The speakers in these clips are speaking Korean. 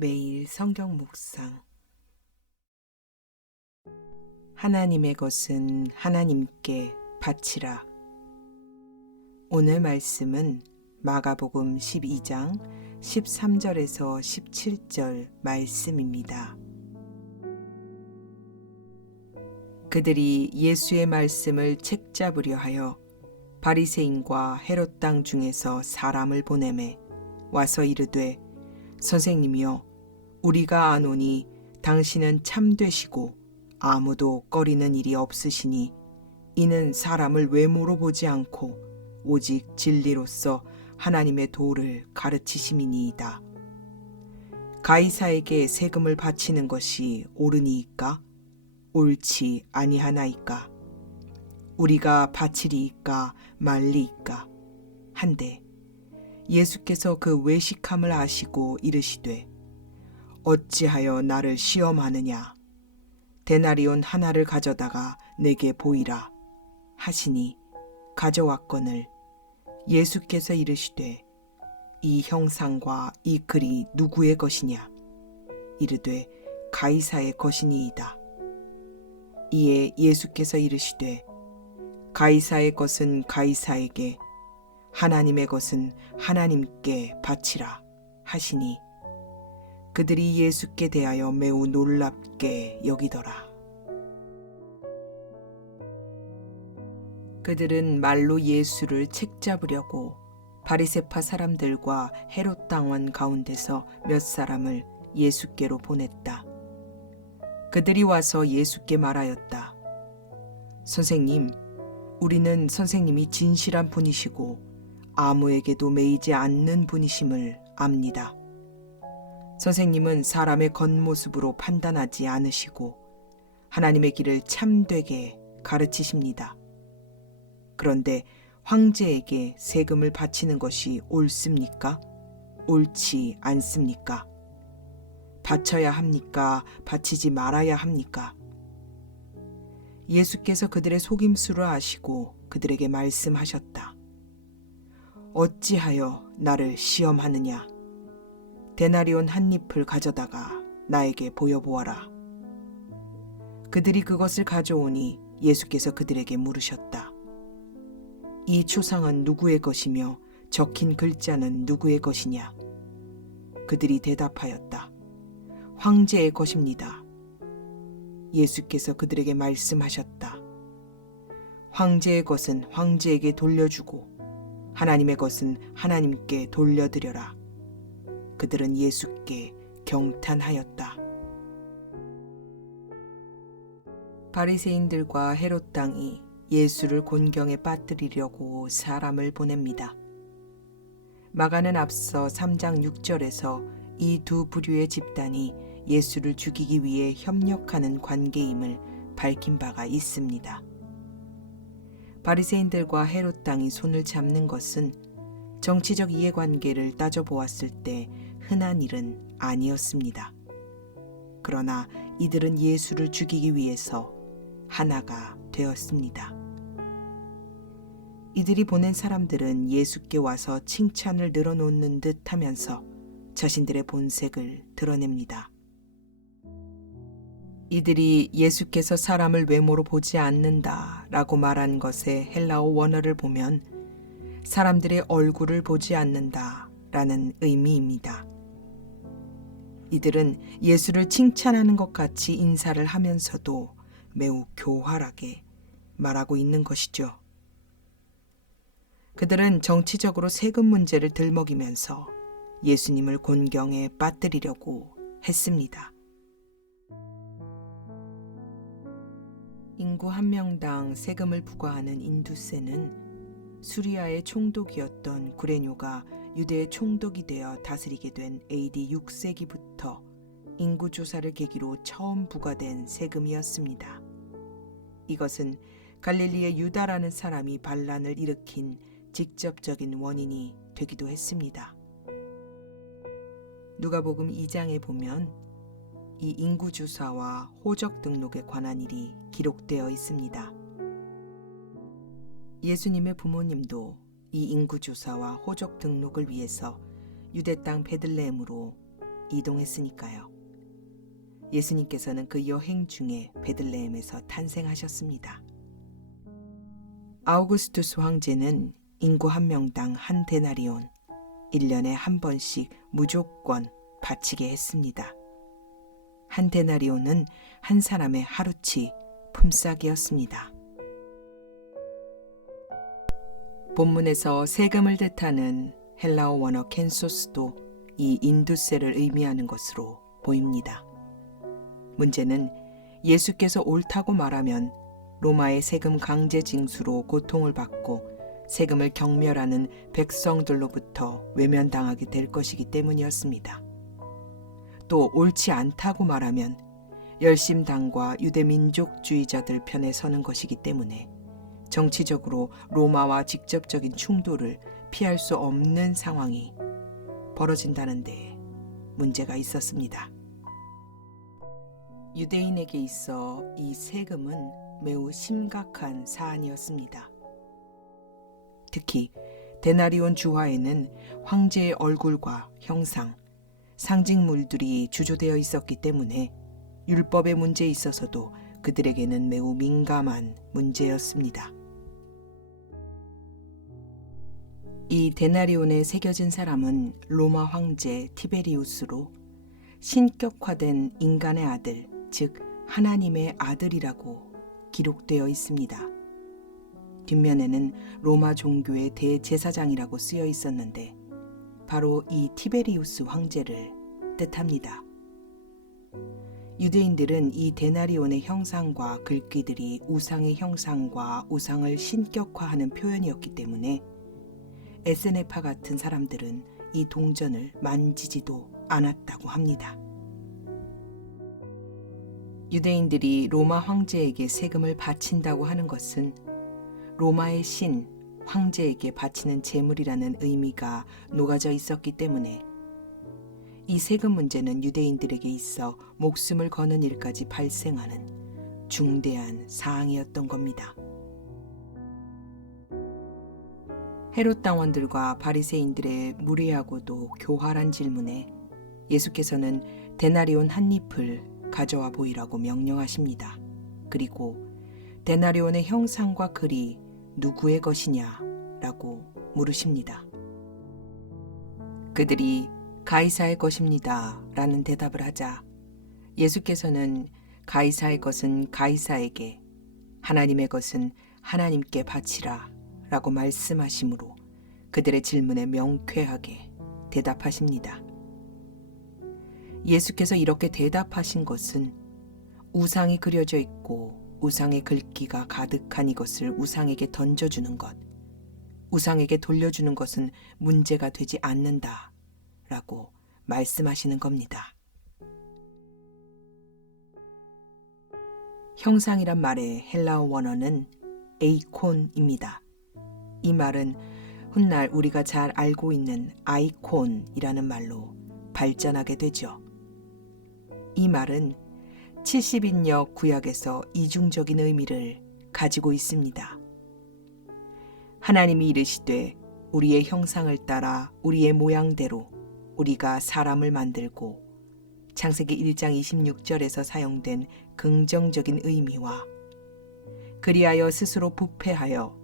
매일 성경 묵상. 하나님의 것은 하나님께 바치라. 오늘 말씀은 마가복음 12장 13절에서 17절 말씀입니다. 그들이 예수의 말씀을 책잡으려 하여 바리새인과 헤롯 땅 중에서 사람을 보내매 와서 이르되, 선생님이여, 우리가 아노니 당신은 참되시고 아무도 꺼리는 일이 없으시니 이는 사람을 외모로 보지 않고 오직 진리로서 하나님의 도를 가르치심이니이다. 가이사에게 세금을 바치는 것이 옳으니이까? 옳지 아니하나이까? 우리가 바치리이까 말리이까? 한데 예수께서 그 외식함을 아시고 이르시되, 어찌하여 나를 시험하느냐? 데나리온 하나를 가져다가 내게 보이라 하시니 가져왔거늘 예수께서 이르시되, 이 형상과 이 글이 누구의 것이냐? 이르되, 가이사의 것이니이다. 이에 예수께서 이르시되, 가이사의 것은 가이사에게, 하나님의 것은 하나님께 바치라 하시니 그들이 예수께 대하여 매우 놀랍게 여기더라. 그들은 말로 예수를 책잡으려고 바리새파 사람들과 헤롯 당원 가운데서 몇 사람을 예수께로 보냈다. 그들이 와서 예수께 말하였다. 선생님, 우리는 선생님이 진실한 분이시고 아무에게도 매이지 않는 분이심을 압니다. 선생님은 사람의 겉모습으로 판단하지 않으시고 하나님의 길을 참되게 가르치십니다. 그런데 황제에게 세금을 바치는 것이 옳습니까? 옳지 않습니까? 바쳐야 합니까? 바치지 말아야 합니까? 예수께서 그들의 속임수를 아시고 그들에게 말씀하셨다. 어찌하여 나를 시험하느냐? 데나리온 한 잎을 가져다가 나에게 보여보아라. 그들이 그것을 가져오니 예수께서 그들에게 물으셨다. 이 추상은 누구의 것이며 적힌 글자는 누구의 것이냐? 그들이 대답하였다. 황제의 것입니다. 예수께서 그들에게 말씀하셨다. 황제의 것은 황제에게 돌려주고 하나님의 것은 하나님께 돌려드려라. 그들은 예수께 경탄하였다. 바리새인들과 헤롯 당이 예수를 곤경에 빠뜨리려고 사람을 보냅니다. 마가는 앞서 3장 6절에서 이 두 부류의 집단이 예수를 죽이기 위해 협력하는 관계임을 밝힌 바가 있습니다. 바리새인들과 헤롯 당이 손을 잡는 것은 정치적 이해관계를 따져보았을 때 흔한 일은 아니었습니다. 그러나 이들은 예수를 죽이기 위해서 하나가 되었습니다. 이들이 보낸 사람들은 예수께 와서 칭찬을 늘어놓는 듯 하면서 자신들의 본색을 드러냅니다. 이들이 예수께서 사람을 외모로 보지 않는다라고 말한 것의 헬라어 원어를 보면 사람들의 얼굴을 보지 않는다라는 의미입니다. 이들은 예수를 칭찬하는 것 같이 인사를 하면서도 매우 교활하게 말하고 있는 것이죠. 그들은 정치적으로 세금 문제를 들먹이면서 예수님을 곤경에 빠뜨리려고 했습니다. 인구 한 명당 세금을 부과하는 인두세는 수리아의 총독이었던 구레뇨가 유대의 총독이 되어 다스리게 된 AD 6세기부터 인구조사를 계기로 처음 부과된 세금이었습니다. 이것은 갈릴리의 유다라는 사람이 반란을 일으킨 직접적인 원인이 되기도 했습니다. 누가복음 2장에 보면 이 인구조사와 호적 등록에 관한 일이 기록되어 있습니다. 예수님의 부모님도 이 인구조사와 호적 등록을 위해서 유대 땅 베들레헴으로 이동했으니까요. 예수님께서는 그 여행 중에 베들레헴에서 탄생하셨습니다. 아우구스투스 황제는 인구 한 명당 한 데나리온, 1년에 한 번씩 무조건 바치게 했습니다. 한 데나리온은 한 사람의 하루치 품삯이었습니다. 본문에서 세금을 뜻하는 헬라어 원어 켄소스도 이 인두세를 의미하는 것으로 보입니다. 문제는 예수께서 옳다고 말하면 로마의 세금 강제 징수로 고통을 받고 세금을 경멸하는 백성들로부터 외면당하게 될 것이기 때문이었습니다. 또 옳지 않다고 말하면 열심당과 유대민족주의자들 편에 서는 것이기 때문에 정치적으로 로마와 직접적인 충돌을 피할 수 없는 상황이 벌어진다는 데 문제가 있었습니다. 유대인에게 있어 이 세금은 매우 심각한 사안이었습니다. 특히 데나리온 주화에는 황제의 얼굴과 형상, 상징물들이 주조되어 있었기 때문에 율법의 문제에 있어서도 그들에게는 매우 민감한 문제였습니다. 이 데나리온에 새겨진 사람은 로마 황제 티베리우스로 신격화된 인간의 아들, 즉 하나님의 아들이라고 기록되어 있습니다. 뒷면에는 로마 종교의 대제사장이라고 쓰여 있었는데 바로 이 티베리우스 황제를 뜻합니다. 유대인들은 이 데나리온의 형상과 글귀들이 우상의 형상과 우상을 신격화하는 표현이었기 때문에 에세네파 같은 사람들은 이 동전을 만지지도 않았다고 합니다. 유대인들이 로마 황제에게 세금을 바친다고 하는 것은 로마의 신, 황제에게 바치는 제물이라는 의미가 녹아져 있었기 때문에 이 세금 문제는 유대인들에게 있어 목숨을 거는 일까지 발생하는 중대한 사항이었던 겁니다. 헤롯 당원들과 바리새인들의 무례하고도 교활한 질문에 예수께서는 데나리온 한 잎을 가져와 보이라고 명령하십니다. 그리고 데나리온의 형상과 글이 누구의 것이냐 라고 물으십니다. 그들이 가이사의 것입니다 라는 대답을 하자 예수께서는 가이사의 것은 가이사에게, 하나님의 것은 하나님께 바치라 라고 말씀하시므로 그들의 질문에 명쾌하게 대답하십니다. 예수께서 이렇게 대답하신 것은 우상이 그려져 있고 우상의 글귀가 가득한 이것을 우상에게 던져주는 것, 우상에게 돌려주는 것은 문제가 되지 않는다 라고 말씀하시는 겁니다. 형상이란 말의 헬라어 원어는 에이콘입니다. 이 말은 훗날 우리가 잘 알고 있는 아이콘이라는 말로 발전하게 되죠. 이 말은 70인역 구약에서 이중적인 의미를 가지고 있습니다. 하나님이 이르시되 우리의 형상을 따라 우리의 모양대로 우리가 사람을 만들고, 창세기 1장 26절에서 사용된 긍정적인 의미와 그리하여 스스로 부패하여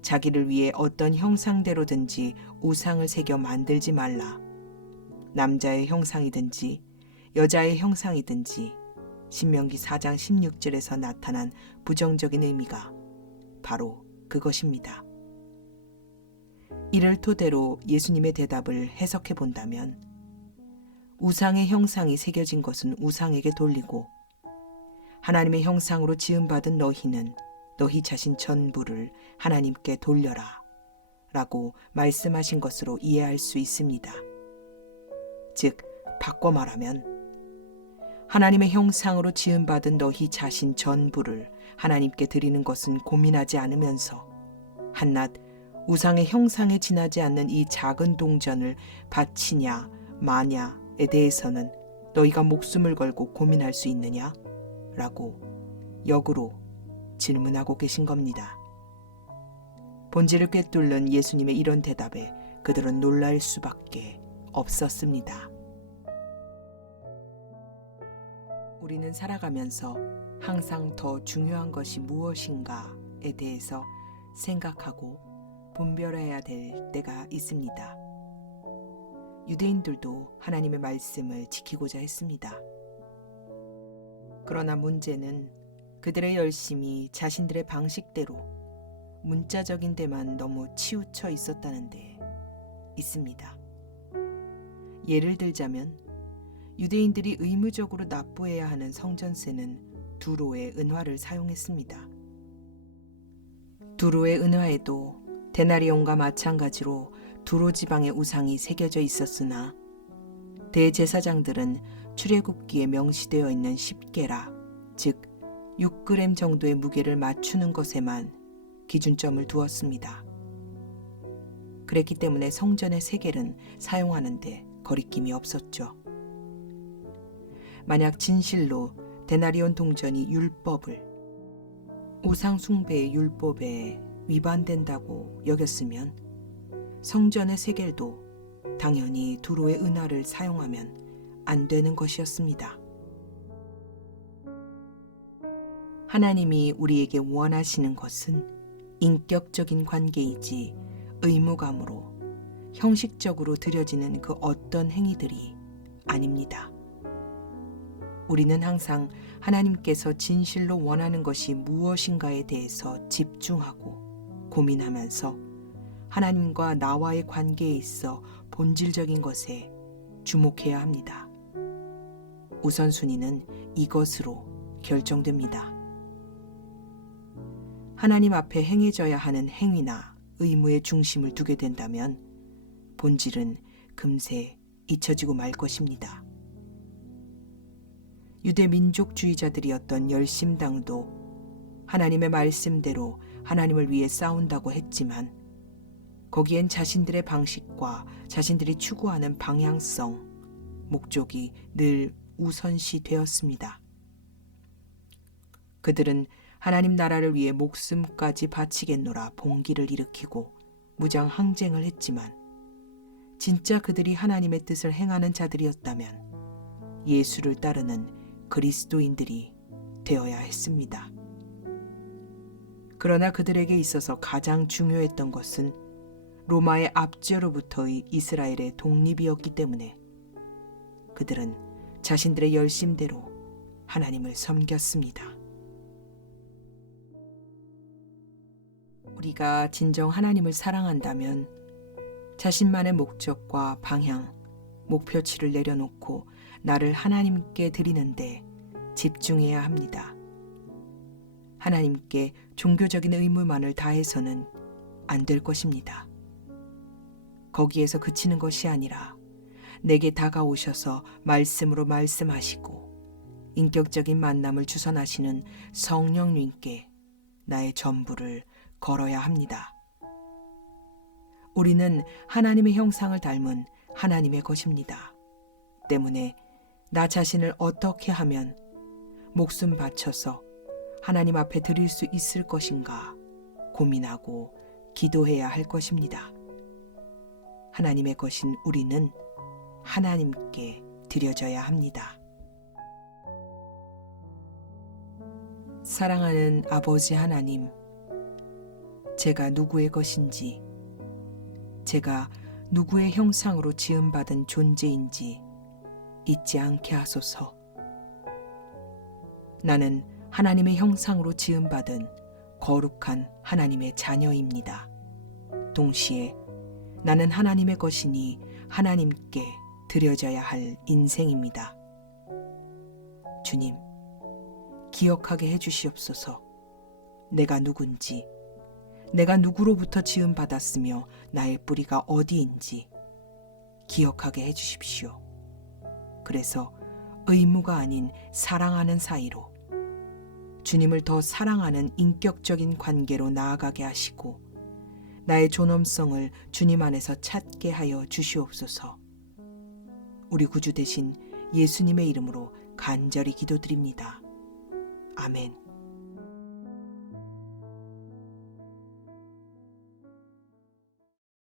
자기를 위해 어떤 형상대로든지 우상을 새겨 만들지 말라, 남자의 형상이든지 여자의 형상이든지, 신명기 4장 16절에서 나타난 부정적인 의미가 바로 그것입니다. 이를 토대로 예수님의 대답을 해석해 본다면 우상의 형상이 새겨진 것은 우상에게 돌리고 하나님의 형상으로 지음받은 너희는 너희 자신 전부를 하나님께 돌려라 라고 말씀하신 것으로 이해할 수 있습니다. 즉 바꿔 말하면 하나님의 형상으로 지음받은 너희 자신 전부를 하나님께 드리는 것은 고민하지 않으면서 한낱 우상의 형상에 지나지 않는 이 작은 동전을 바치냐 마냐에 대해서는 너희가 목숨을 걸고 고민할 수 있느냐? 라고 역으로 질문하고 계신 겁니다. 본질을 꿰뚫는 예수님의 이런 대답에 그들은 놀랄 수밖에 없었습니다. 우리는 살아가면서 항상 더 중요한 것이 무엇인가에 대해서 생각하고 분별해야 될 때가 있습니다. 유대인들도 하나님의 말씀을 지키고자 했습니다. 그러나 문제는 그들의 열심이 자신들의 방식대로 문자적인 데만 너무 치우쳐 있었다는 데 있습니다. 예를 들자면 유대인들이 의무적으로 납부해야 하는 성전세는 두로의 은화를 사용했습니다. 두로의 은화에도 데나리온과 마찬가지로 두로 지방의 우상이 새겨져 있었으나 대제사장들은 출애굽기에 명시되어 있는 10게라, 즉 6g 정도의 무게를 맞추는 것에만 기준점을 두었습니다. 그랬기 때문에 성전의 세겔은 사용하는데 거리낌이 없었죠. 만약 진실로 데나리온 동전이 율법을, 우상 숭배의 율법에 위반된다고 여겼으면 성전의 세겔도 당연히 두로의 은화를 사용하면 안 되는 것이었습니다. 하나님이 우리에게 원하시는 것은 인격적인 관계이지 의무감으로 형식적으로 드려지는 그 어떤 행위들이 아닙니다. 우리는 항상 하나님께서 진실로 원하는 것이 무엇인가에 대해서 집중하고 고민하면서 하나님과 나와의 관계에 있어 본질적인 것에 주목해야 합니다. 우선순위는 이것으로 결정됩니다. 하나님 앞에 행해져야 하는 행위나 의무에 중심을 두게 된다면 본질은 금세 잊혀지고 말 것입니다. 유대 민족주의자들이었던 열심당도 하나님의 말씀대로 하나님을 위해 싸운다고 했지만 거기엔 자신들의 방식과 자신들이 추구하는 방향성, 목적이 늘 우선시 되었습니다. 그들은 하나님 나라를 위해 목숨까지 바치겠노라 봉기를 일으키고 무장 항쟁을 했지만 진짜 그들이 하나님의 뜻을 행하는 자들이었다면 예수를 따르는 그리스도인들이 되어야 했습니다. 그러나 그들에게 있어서 가장 중요했던 것은 로마의 압제로부터의 이스라엘의 독립이었기 때문에 그들은 자신들의 열심대로 하나님을 섬겼습니다. 우리가 진정 하나님을 사랑한다면 자신만의 목적과 방향, 목표치를 내려놓고 나를 하나님께 드리는데 집중해야 합니다. 하나님께 종교적인 의무만을 다해서는 안 될 것입니다. 거기에서 그치는 것이 아니라 내게 다가오셔서 말씀으로 말씀하시고 인격적인 만남을 주선하시는 성령님께 나의 전부를 걸어야 합니다. 우리는 하나님의 형상을 닮은 하나님의 것입니다. 때문에 나 자신을 어떻게 하면 목숨 바쳐서 하나님 앞에 드릴 수 있을 것인가 고민하고 기도해야 할 것입니다. 하나님의 것인 우리는 하나님께 드려져야 합니다. 사랑하는 아버지 하나님, 제가 누구의 것인지, 제가 누구의 형상으로 지음받은 존재인지 잊지 않게 하소서. 나는 하나님의 형상으로 지음받은 거룩한 하나님의 자녀입니다. 동시에 나는 하나님의 것이니 하나님께 드려져야 할 인생입니다. 주님, 기억하게 해주시옵소서. 내가 누군지, 내가 누구로부터 지음받았으며 나의 뿌리가 어디인지 기억하게 해주십시오. 그래서 의무가 아닌 사랑하는 사이로 주님을 더 사랑하는 인격적인 관계로 나아가게 하시고 나의 존엄성을 주님 안에서 찾게 하여 주시옵소서. 우리 구주 되신 예수님의 이름으로 간절히 기도드립니다. 아멘.